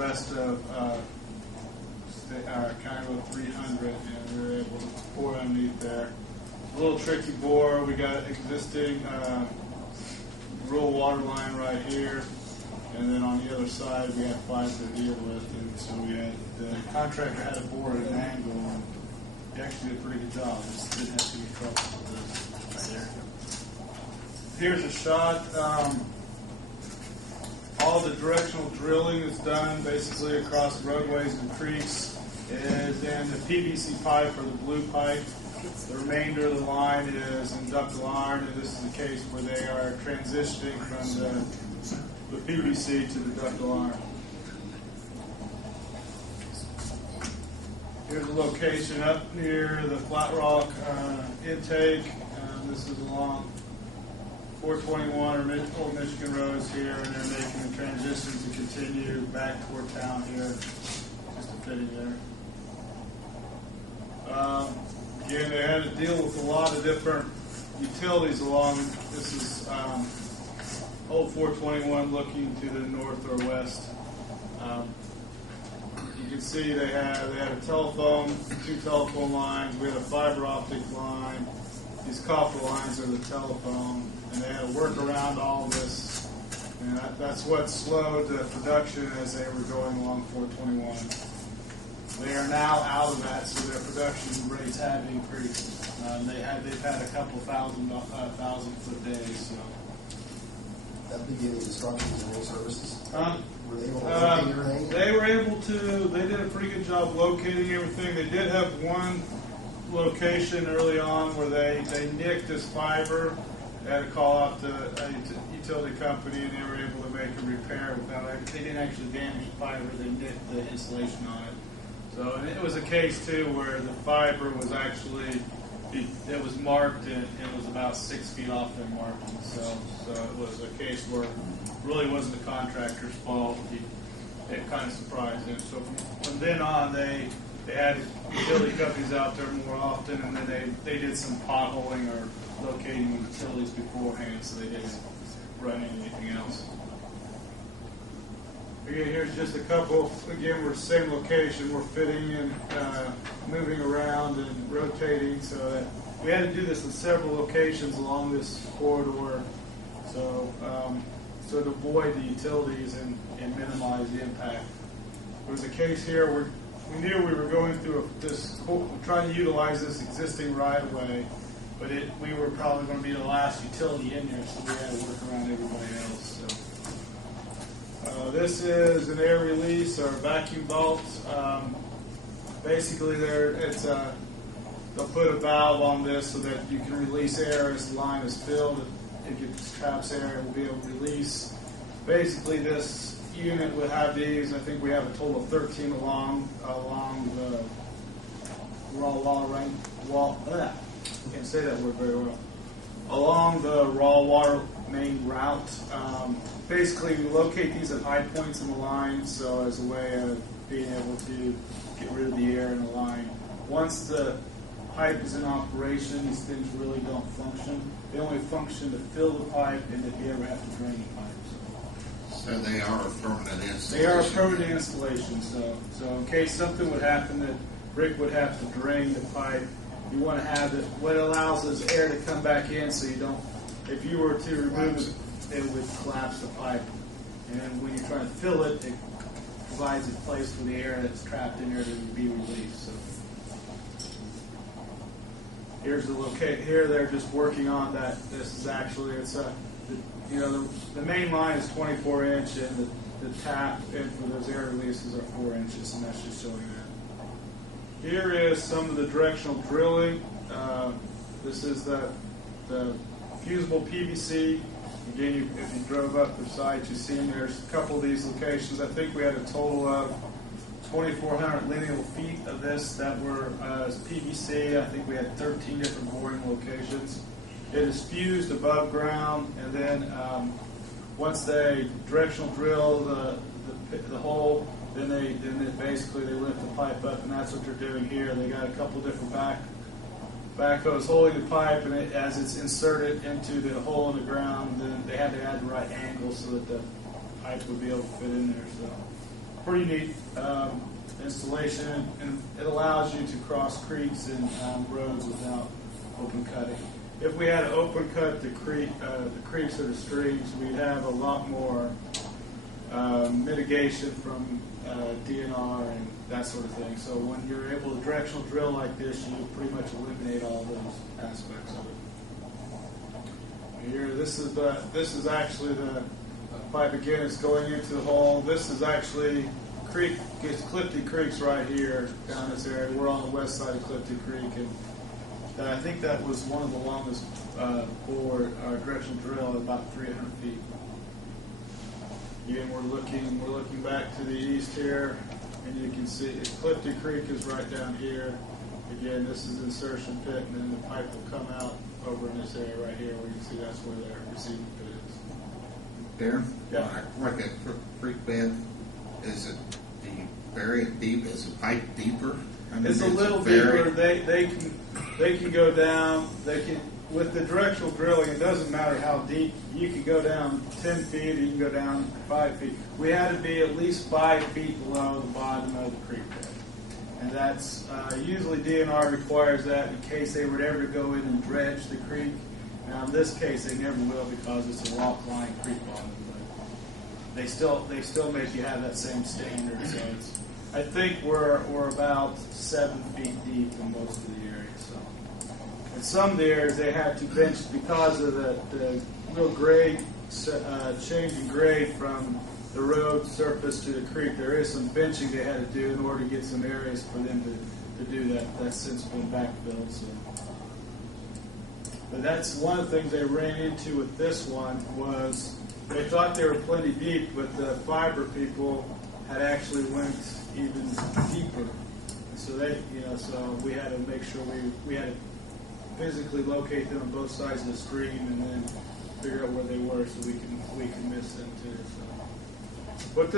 west of County Road 300, and we were able to bore underneath there. A little tricky bore. We got existing rural water line right here, and then on the other side we had five to deal with, and so we had the contractor had to bore at an angle, and he actually did a pretty good job. Just didn't have too many trouble with this right there. Here's a shot. All the directional drilling is done basically across roadways and creeks is in the PVC pipe or the blue pipe. The remainder of the line is in ductile iron, and this is the case where they are transitioning from the PVC to the ductile iron. Here's a location up near the Flat Rock intake. This is along 421 or Old Michigan roads here, and they're making the transition to continue back toward town here. Just a fitting there. Again, they had to deal with a lot of different utilities along. This is Old 421 looking to the north or west. You can see they had a telephone, two telephone lines. We had a fiber optic line. These copper lines are the telephone, and they had to work around all this, and that's what slowed the production as they were going along 421. They are now out of that, so their production rates have increased. They've had a couple thousand foot days. So. That beginning disruptions in road services. Were they able to locate everything? They were able to. They did a pretty good job locating everything. They did have one location early on where they nicked this fiber. They had to call out the utility company, and they were able to make a repair without. They didn't actually damage the fiber. They nicked the insulation on it. So, and it was a case too where the fiber was actually it was marked and it was about 6 feet off their marking. So it was a case where it really wasn't the contractor's fault. It kind of surprised him. So from then on, they had utility companies out there more often, and then they did some potholing or locating utilities beforehand, so they didn't run anything else. Again, here's just a couple. Again, we're the same location. We're fitting and moving around and rotating, so that we had to do this in several locations along this corridor, so to avoid the utilities and minimize the impact. There was a case here where we knew we were going through trying to utilize this existing right-of-way, but we were probably going to be the last utility in there, so we had to work around everybody else. So. This is an air release or vacuum belt. Basically, they'll put a valve on this so that you can release air as the line is filled. It traps air and will be able to release. Basically, this unit would have these. I think we have a total of 13 along the can't say that word very well. Along the raw water main route. Basically, we locate these at high points in the line, so as a way of being able to get rid of the air in the line. Once the pipe is in operation, these things really don't function. They only function to fill the pipe and if you ever have to drain the pipe. So they are a permanent installation? They are a permanent installation, so in case something would happen that Rick would have to drain the pipe, you want to have it. What allows is air to come back in, so you don't. If you were to remove it, it would collapse the pipe. And when you're trying to fill it, it provides a place for the air that's trapped in there to be released. So here's the location. Here they're just working on that. This is actually the main line is 24 inch, and the tap and for those air releases are 4 inches, and that's just showing that. Here is some of the directional drilling. This is the fusible PVC. Again, if you drove up the site, you've seen there's a couple of these locations. I think we had a total of 2,400 linear feet of this that were PVC. I think we had 13 different boring locations. It is fused above ground, and then once they directional drill the hole, then they basically lift the pipe up, and that's what they're doing here. They got a couple different backhoes holding the pipe, and as it's inserted into the hole in the ground, then they had to add the right angle so that the pipe would be able to fit in there. So pretty neat installation, and it allows you to cross creeks and roads without open cutting. If we had to open cut the creeks or the streams, we'd have a lot more mitigation from DNR and that sort of thing. So when you're able to directional drill like this, you pretty much eliminate all those aspects of it. Here, this is actually the pipe again. It's going into the hole. This is actually creek. It's Clifton Creek's right here down this area. We're on the west side of Clifton Creek, and I think that was one of the longest bore directional drill at about 300 feet. Again, we're looking back to the east here, and you can see Clifton Creek is right down here. Again, this is the insertion pit, and then the pipe will come out over in this area right here, where you can see that's where their receiving pit is. Darren? Yeah. Like a creek bed, do you bury it deep? Is the pipe deeper? I mean, It's a little deeper. They can go down. They can, with the directional drilling, it doesn't matter how deep. You can go down 10 feet, or you can go down 5 feet. We had to be at least 5 feet below the bottom of the creek bed, and that's usually DNR requires that in case they were ever to go in and dredge the creek. Now in this case, they never will because it's a rock-lying creek bottom. But they still make you have that same standard. So it's, I think we're about 7 feet deep in most of the area. So in some of the areas they had to bench because of the real grade change in grade from the road surface to the creek. There is some benching they had to do in order to get some areas for them to do that. That's since been backfilled. So. But that's one of the things they ran into with this one was they thought they were plenty deep, but the fiber people had actually went even deeper. So so we had to make sure we had to physically locate them on both sides of the stream and then figure out where they were so we can miss them too. So what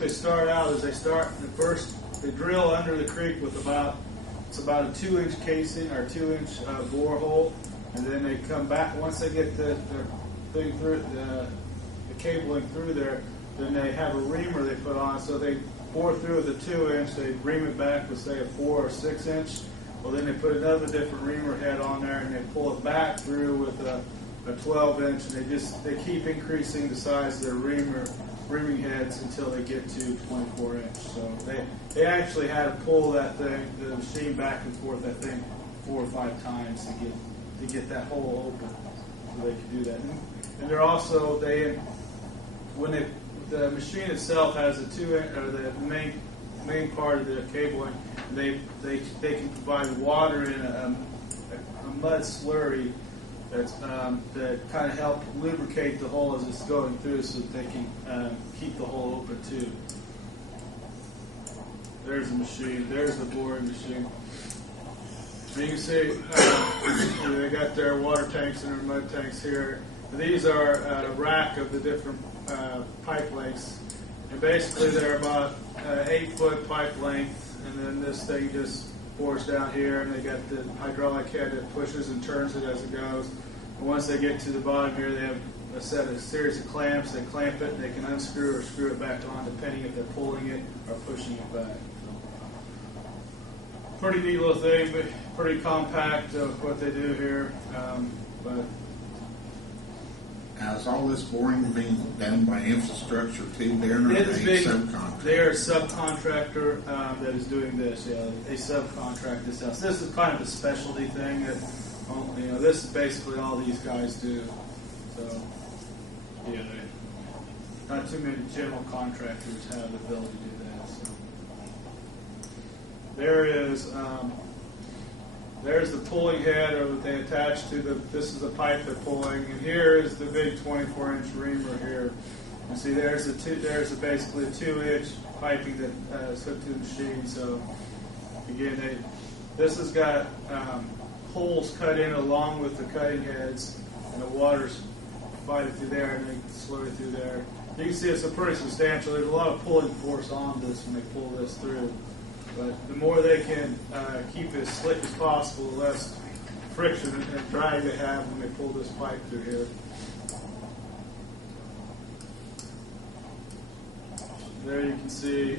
they start out is they drill under the creek with about a 2-inch casing or 2-inch bore hole, and then they come back once they get the thing through the cabling through there. Then they have a reamer they put on, so they bore through with a 2-inch. They ream it back with say a 4 or 6-inch. Well, then they put another different reamer head on there, and they pull it back through with a 12-inch, and they keep increasing the size of their reaming heads until they get to 24-inch. So they actually had to pull the machine back and forth, I think 4 or 5 times to get that hole open, so they could do that. And they're also the machine itself has a 2-inch, or the main part of the cabling. They can provide water in a mud slurry that kind of help lubricate the hole as it's going through, so that they can keep the hole open too. There's the machine. There's the boring machine. And you can see they got their water tanks and their mud tanks here. These are a rack of the different pipe lengths, and basically they're about 8-foot pipe length, and then this thing just bores down here, and they got the hydraulic head that pushes and turns it as it goes. And once they get to the bottom here, they have a series of clamps. They clamp it, and they can unscrew or screw it back on, depending if they're pulling it or pushing it back. Pretty neat little thing, but pretty compact of what they do here. But now, is all this boring being done by infrastructure too, Darren, or subcontractor? They're a subcontractor that is doing this. Yeah, they subcontract this out. So this is kind of a specialty thing that this is basically all these guys do. So yeah, not too many general contractors have the ability to do that. So there is. There's the pulling head, or that they attach to this is the pipe they're pulling, and here is the big 24-inch reamer here. You see, there's basically a 2-inch piping that is hooked to the machine. So again, this has got holes cut in along with the cutting heads, and the water's fighting through there, and they slurry through there. You can see it's a pretty substantial. There's a lot of pulling force on this when they pull this through. But the more they can keep it as slick as possible, the less friction and drag they have when they pull this pipe through here. there you can see.